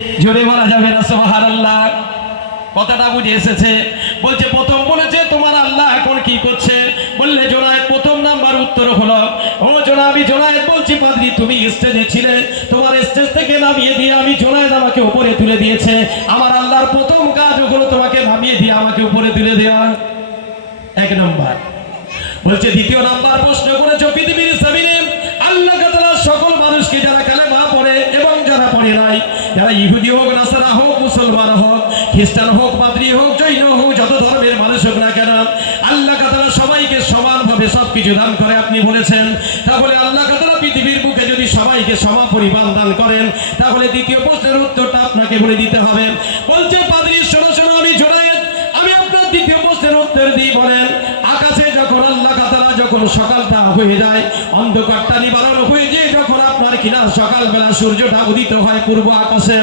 জোরে বলা যাবে না সুবহানাল্লাহ। কথাটা বুঝে এসেছে? বলছে প্রথম বলেছে তোমার আল্লাহ এখন কি করছে? বললে জোনায়েদ প্রথম নাম্বার উত্তর হলো, ও জনাবি জোনায়েদ বলছি পাদ্রী তুমি স্টেজে ছিলে, তোমার স্টেজ থেকে নামিয়ে দিয়ে আমি জোনায়েদ আমাকে উপরে তুলে দিয়েছে। আমার আল্লাহর প্রথম কাজ হলো তোমাকে নামিয়ে দিয়ে আমাকে উপরে তুলে দেওয়া, এক নাম্বার। বলছে দ্বিতীয় নাম্বার প্রশ্ন করেছো পৃথিবীর জমিনে আল্লাহ তাআলা সকল মানুষকে যারা কালেমা পড়ে এবং যারা পড়ে নাই, যারা ইহুদি হোক, নাসারা হোক, মুসলমান হোক, খ্রিস্টান হোক, পাদ্রী হোক, জৈন হোক, যত ধর্মের মানুষ হোক না কেন, আল্লাহ তাআলা সবাইকে সমানভাবে সবকিছু দান করে আপনি বলেছেন। তাহলে আল্লাহ তাআলা পৃথিবীর বুকে যদি সবাইকে সমান পরিমাণ দান করেন, তাহলে দ্বিতীয় প্রশ্নের উত্তরটা আপনাকে বলে দিতে হবে। বলছে পাদ্রী শোনো শোনো, আমি জোনায়েদ আমি আপনার দ্বিতীয় প্রশ্নের উত্তর দিই। বলেন আকাশে যখন আল্লাহ তাআলা যখন সকালটা হয়ে যায়, অন্ধকারটা নিবারণ হয়ে যায়, যখন আপনার কিনা সকালবেলা সূর্যটা উদিত হয় পূর্ব আকাশে,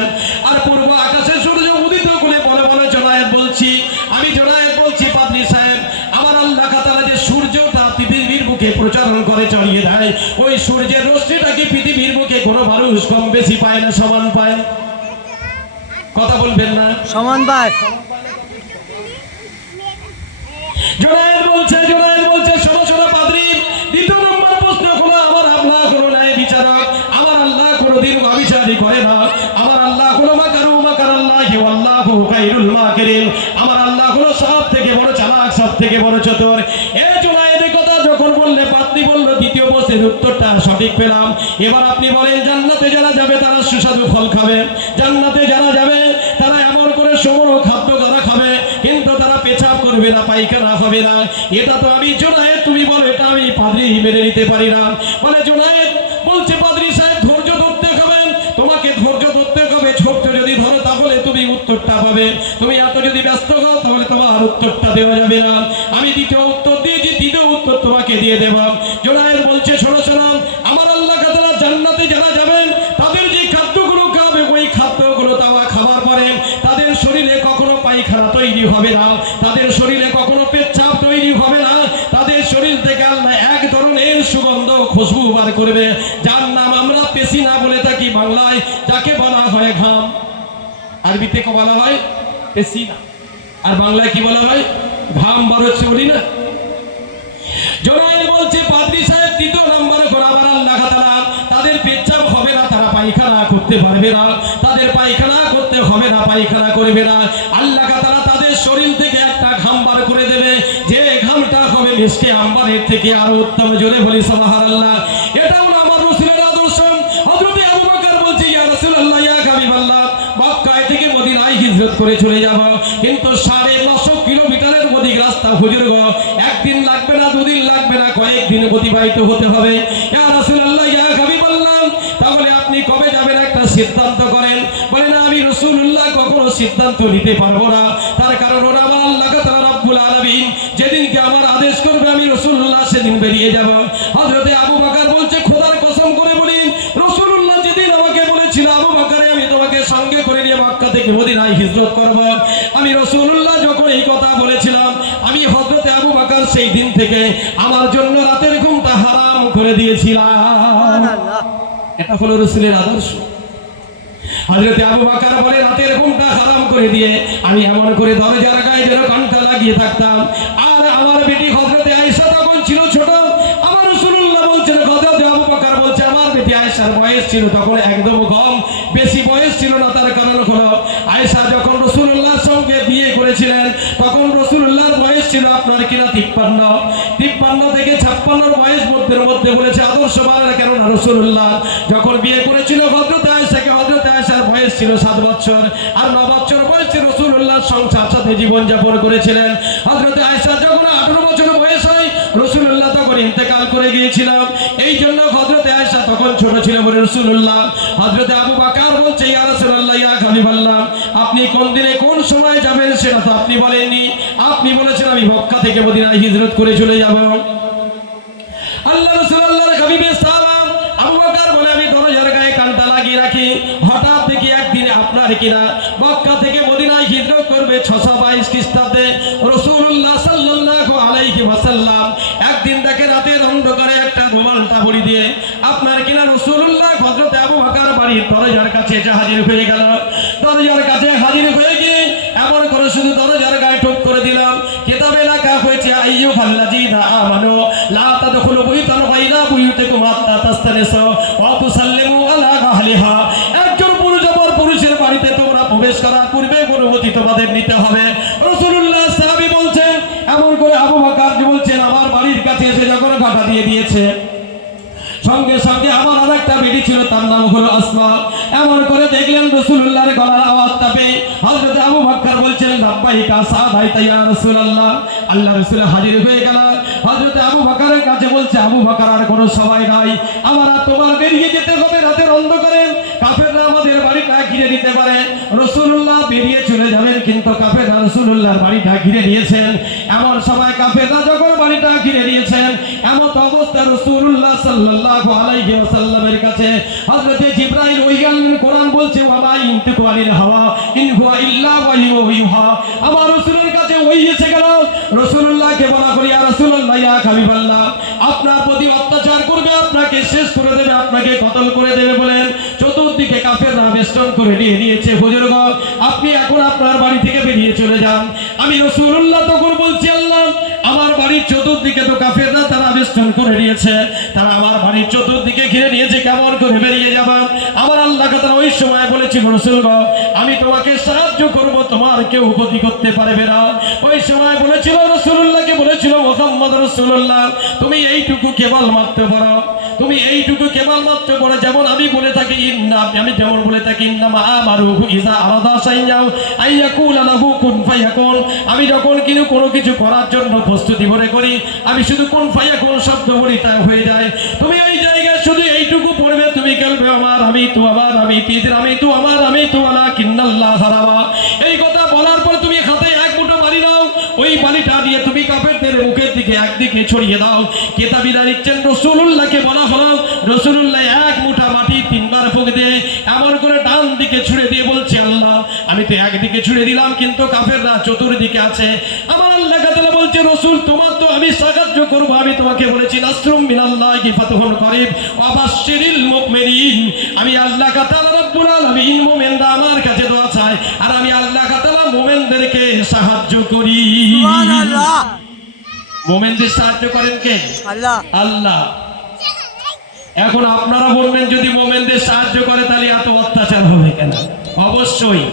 আর পূর্ব আকাশে সূর্য উদিত করে বলে বলে জোনায়েদ বলছি, আমি জোনায়েদ বলছি পাদ্রী সাহেব, আমার আল্লাহ তাআলা যে সূর্যটা পৃথিবীর বুকে প্রচারণ করে চড়িয়ে দেয়, ওই সূর্যের রশ্মিটা কি পৃথিবীর বুকে কোনো মানুষ কম বেশি পায় না সমান পায়? কথা বলবেন না? সমান পায়। জোনায়েদ বলছে শোনো শোনো পাদ্রী, দ্বিতীয় নম্বর প্রশ্ন হলো আমার আল্লাহ কোনো ন্যায় বিচারক, আমার আল্লাহ কোনোদিন অবিচারই করে না, আমার আল্লাহ কোনো মাকারাল্লাহি ওয়াল্লাহু খায়রুল মাকিরিন, আমার আল্লাহ হলো সব থেকে বড় চালাক, সব থেকে বড় চতুর। এই জোনায়েদের কথা যখন বললে পাদ্রী বলল দ্বিতীয় প্রশ্নের উত্তরটা সঠিক পেলাম। এবার আপনি বলেন জান্নাতে যারা যাবে তারা সুস্বাদু ফল খাবে, জান্নাতে যারা যাবে তারা এমন করে সমূহ খাদ্য তারা খাবে, কিন্তু তারা পেছাব করবে না, পায়খানা হবে না। এটা তো আমি জোনায়েদ তুমি বলো, এটা আমি পাদ্রী মেনে নিতে পারি না। বলে জোনায়েদ বলছে পাদ্রী সাহেব ধৈর্য ধরতে হবে, তোমাকে ধৈর্য ধরতে হবে, ধৈর্য যদি ধরো তাহলে তুমি উত্তরটা পাবে, তুমি এত যদি ব্যস্ত হও তাহলে তোমার উত্তরটা দেওয়া যাবে না। আমি দ্বিতীয় উত্তর দিয়েছি, তৃতীয় উত্তর তোমাকে দিয়ে দেব। জোনায়েদ বলছে শোনো শোনো, আমার আল্লাহ তাআলা জান্নাতে যারা যাবেন তাদের যে খাদ্যগুলো খাবে, ওই খাদ্যগুলো তারা খাবার পরে তাদের শরীরে কখনো পায়খানা তৈরি হবে না, তাদের শরীরে কখনো পেচ্ছাপ তৈরি হবে না, তাদের শরীর থেকে আল্লাহ এক ধরনের সুগন্ধ খুশবু বার করবে, যার নাম আমরা পেশিনা বলে থাকি বাংলায়, যাকে বলা হয় ঘাম। আরবিতে কি বলা হয়? পেশিনা। আর বাংলায় কি বলা হয়? ঘাম বার হচ্ছে বলি না। জোনায়েদ বলছে পাদ্রী সাহেব দ্বিতীয় নম্বরে করে আমার আল্লাহ তাআলা তাদের পেচ্ছাপ হবে না, তারা পায়খানা করতে পারবে না, তাদের পায়খানা করতে হবে না, পায়খানা করবে না। আল্লাহ তাআলা তাদের শরীর থেকে একটা ঘাম বার করে দেবে, যে ঘামটা হবে মিশকে আম্বারের থেকে আরো উত্তম। জোরে বলি সুবহানাল্লাহ। এটা হলো আমার রাসূলের আদর্শ। হযরত আবু বকর বলছে ইয়া রাসূলুল্লাহ, ইয়া হাবিবাল্লাহ, মক্কা থেকে মদিনায় হিজরত করে চলে যাব, কিন্তু 950 কিলোমিটারের অধিক রাস্তা হুজুর গো, একদিন লাগবে না, দুদিন লাগবে না, কয়েকদিন অতিবাহিত হতে হবে। ইয়া রাসূলুল্লাহ, ইয়া হাবিবাল্লাহ, তাহলে আপনি কবে যাবেন একটা সিদ্ধান্ত করেন। বলে না আমি রাসূলুল্লাহ কখনো সিদ্ধান্ত নিতে পারবো না, তার কারণ ওরা আমার আল্লাহ তাআলা রব্বুল আলামিন যেদিনকে আমার আদেশ করবে আমি রাসূলুল্লাহ সেদিন বেরিয়ে যাব। হযরত আবু বকর বলছে খোদার কসম করে বলি, রাসূলুল্লাহ যেদিন আমাকে বলেছিল আবু বকর আমি তোমাকে সঙ্গে করে নিয়ে মক্কা থেকে মদিনায় হিজরত করব, আমি রাসূলুল্লাহ যখন এই কথা বলেছিলাম, আমি হযরত আবু বকর সেই দিন থেকে আমার জন্য রাতের ঘুমটা হারাম করে দিয়েছিলাম। এটা হলো রাসূলের আদর্শ। হযরত আবু বকর বলে রাতের ঘুমটা হারাম করে দিয়ে আমি এমন করে দরজার গায়ে যেন কানটা লাগিয়ে থাকতাম। আর আমার বেটি হযরত আয়েশা তখন ছিল ছোট, আমার রাসূলুল্লাহ বলছেন, হযরত আবু বকর বলছে আমার বেটি আয়েশার বয়স ছিল তখন একদম কম, বেশি বয়স ছিল না। তার কারণ হলো আয়েশা যখন রাসূলুল্লাহর সঙ্গে বিয়ে করেছিলেন তখন রাসূলুল্লাহর বয়স ছিল আপনার কিনা 53 থেকে 56 বয়স মধ্যে বলেছে আদর্শবান। কেননা রাসূলুল্লাহ যখন বিয়ে করেছিল হযরত আয়েশাকে, হযরত আয়েশার বয়স ছিল 7 বছর, আর 9 বছর বয়সে রাসূলুল্লাহ সংসার সাথে জীবন যাপন করেছিলেন। হযরত আয়েশা যখন 18 বছর বয়স হয় রাসূলুল্লাহ তখন ইন্তেকাল করে গিয়েছিলেন। এই জন্য হযরত আয়েশা তখন ছোট ছিল বলে রাসূলুল্লাহ। হযরত আবু বকর বলছে ইয়া রাসূলুল্লাহ, ইয়া হাবিবাল্লাহ, আপনি কোন দিনে কোন সময় যাবেন সেটা তো আপনি বলেননি, আপনি বলেছেন আমি মক্কা থেকে মদিনায় হিজরত করে চলে যাব। আল্লাহ রাসূলুল্লাহর হাবিবের সালাম আবু বকর বলে আমি দরজার গায়ে কানটা লাগিয়ে রাখি, হঠাৎ দেখি একদিন আপনার কিনা মক্কা থেকে মদিনায় হিজরত করবে 622 খ্রিস্টাব্দে রাসূলুল্লাহ সাল্লাল্লাহু আলাইহি ওয়াসাল্লাম একদিন দেখে রাতের অন্ধকারে একটা রুমালটা পরি দিয়ে আপনার কিনা রাসূলুল্লাহ হযরত আবু বকর বাড়ির দরজার কাছে হাজির হয়ে গেল। প্রবেশ করার পূর্বে অনুমতি তোমাদের নিতে হবে। রাসূলুল্লাহ সাহাবী বলছেন, এমন করে আবু বকর বলছেন, আমার বাড়ির কাছে এসে যখন কাঁটা দিয়ে দিয়েছে, সঙ্গে সঙ্গে আমার আরেকটা বেটি ছিল, তার নাম হলো আসমা। এমন করে দেখলেন রাসূলুল্লাহর গলার আওয়াজটা পেয়ে হযরত আবু বকর বলছেন, লাব্বাইকা সাদাইতা ইয়া রাসূলুল্লাহ। আল্লাহ রাসূল হাজির হয়ে গেল। হযরত আবু বকরের কাছে বলছে, আবু বকর আর কোনো সময় নাই, আমার আর তোমার বেরিয়ে যেতে হবে রাতের অন্ধকারে, কাফেররা আমাদের বাড়িটা ঘিরে দিতে পারে। রাসূলুল্লাহ বেরিয়ে চলে যাবেন, কিন্তু কাফেররা রাসূলুল্লাহর বাড়িটা ঘিরে নিয়েছেন। এমন সময় কাফেররা যখন বাড়িটা ঘিরে নিয়েছেন, এমন অবস্থা রাসূলুল্লাহ সাল্লাল্লাহু আলাইহি ওয়াসাল্লামের কাছে হযরত জিবরাইল ওহী আনলেন। কোরআন বলছে, ওয়া মা ইয়ানতিকু আনিল হাওয়া ইন হুয়া ইল্লা ওয়াহয়ুন ইউহা। আমার রাসূলের কাছে ওহী এসে গেল। রাসূলুল্লাহকে বলা করি, ইয়া রাসূলুল্লাহ, ইয়া হাবিবাল্লাহ, আপনার প্রতি অত্যাচার করবে, আপনাকে শেষ করে দেবে, আপনাকে কতল করে দেবে বলেন চতুর্দিকে কাফেররা বেষ্টন করে নিয়ে নিয়েছে। হুজুর গো, আপনি এখন আপনার বাড়ি থেকে বেরিয়ে চলে যান। আমি রাসূলুল্লাহ তখন বলছি, আল্লাহ, আমার বাড়ির চতুর্দিকে তো কাফেররা তারা বেষ্টন করে নিয়েছে, তারা আমার বাড়ির চতুর্দিকে ঘিরে নিয়েছে, কেমন করে বেরিয়ে যাবেন? আমার আল্লাহ কথা ওই সময় বলেছিল, রাসূল গো, আমি তোমাকে সাহায্য করব, তোমার কেউ ক্ষতি করতে পারবে না। ওই সময় বলেছিল, রাসূলুল্লাহকে বলেছিল, মুহাম্মদ রাসূলুল্লাহ, তুমি এইটুকু কেবল মাত্র পড়ো, তুমি এইটুকু কেবল মাত্র পড়ো, যেমন আমি বলে থাকি, আমি যেমন বলে থাকি, ইন্নামা আমারুহু ইযা আরাদা শাইআন আইয়াকুলা লাহু কুন ফায়াকুন। আমি যখন কোনো কিছু করার জন্য প্রস্তুতি মনে করি, আমি শুধু কুন ফায়াকুন শব্দ বলি, তা হয়ে যায়। তুমি ওই জায়গায় শুধু এইটুকু পড়বে, তুমি বলবে, আমার আমি তো আমার আমি তির আমি তো আমার আমি তো ওয়ালাকিন্নাল্লাহ হারাবা। এই কথা বলার পর তুমি হাতে এক মুঠো বালি নাও, ওই বালিটা দিয়ে তুমি কাফেরদের মুখের দিকে একদিকে ছড়িয়ে দাও। কিতাবীরা লিখছেন, রাসূলুল্লাহকে বলা হলো, রাসূলুল্লাহ এক মুঠা মাটি তিনবার ফুঁক দিয়ে এমন করে ডান দিকে ছুঁড়ে দিয়ে বলছে, আল্লাহ, আমি তো একদিকে ছুঁড়ে দিলাম, কিন্তু কাফেররা চতুর্দিকে আছে। আমার আল্লাহ তাআলা বলছে, রাসূল, তোমার তো আমি সাহায্য করব, আমি তোমাকে বলেছি, নাসরুম মিনাল্লাহি ফাতহুন করিব ওয়া বাশশিরিল মুমিনিন। আমি আল্লাহ তাআলা রব্বুল আলামিন, মুমিনরা আমার কাছে দোয়া চায়, আর আমি আল্লাহ তাআলা মুমিনদেরকে সাহায্য করি। সুবহানাল্লাহ। মুমিনদের সাহায্য করেন কে? আল্লাহ। আল্লাহ। এখন আপনারা বলবেন, যদি মুমিনদের সাহায্য করে তাহলে এত অত্যাচার হবে কেন? অবশ্যই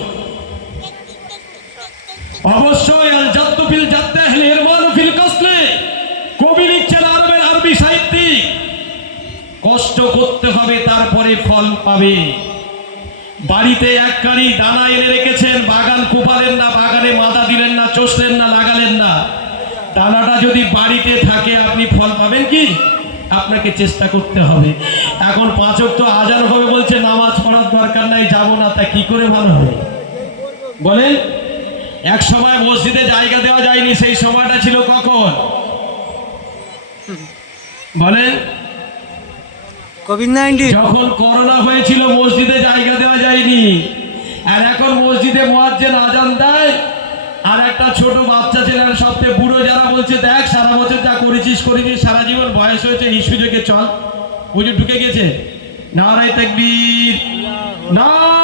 অবশ্যই আল জাদ্দু ফিল জাদ্দাহ ইরমান ফিল কসলে। কবি লিখছেন, আরবি সাহিত্যিক, কষ্ট করতে হবে, তারপরে ফল পাবে। বাড়িতে এক কানি দানা এনে রেখেছেন, বাগান কোপালেন না, বাগানে মাদা দিলেন না, চষলেন না, লাগালেন না, দানাটা যদি বাড়িতে থাকে আপনি ফল পাবেন কি? আপনাকে চেষ্টা করতে হবে। এখন 5 ওয়াক্ত আজান হবে বলছে, নামাজ পড়ার দরকার নাই, যাবো না, তা কি করে ভালো হবে বলেন? এক সময় মসজিদে জায়গা দেওয়া যায়নি, সেই সময়টা ছিল কখন বলেন? কোভিড-19। যখন করোনা হয়েছিল মসজিদে জায়গা দেওয়া যায়নি। আর এখন মসজিদে মুয়াজ্জিন আজান দেয়, আর একটা ছোট বাচ্চা ছেলে, সবচেয়ে বুড়ো যারা, বলছে, দেখ সারা বছর যা করেছিস, সারা জীবন বয়স হয়েছে, এই সুযোগে চল। হুজুর ঢুকে গেছে, নারায়ে তাকবীর, নারায়ে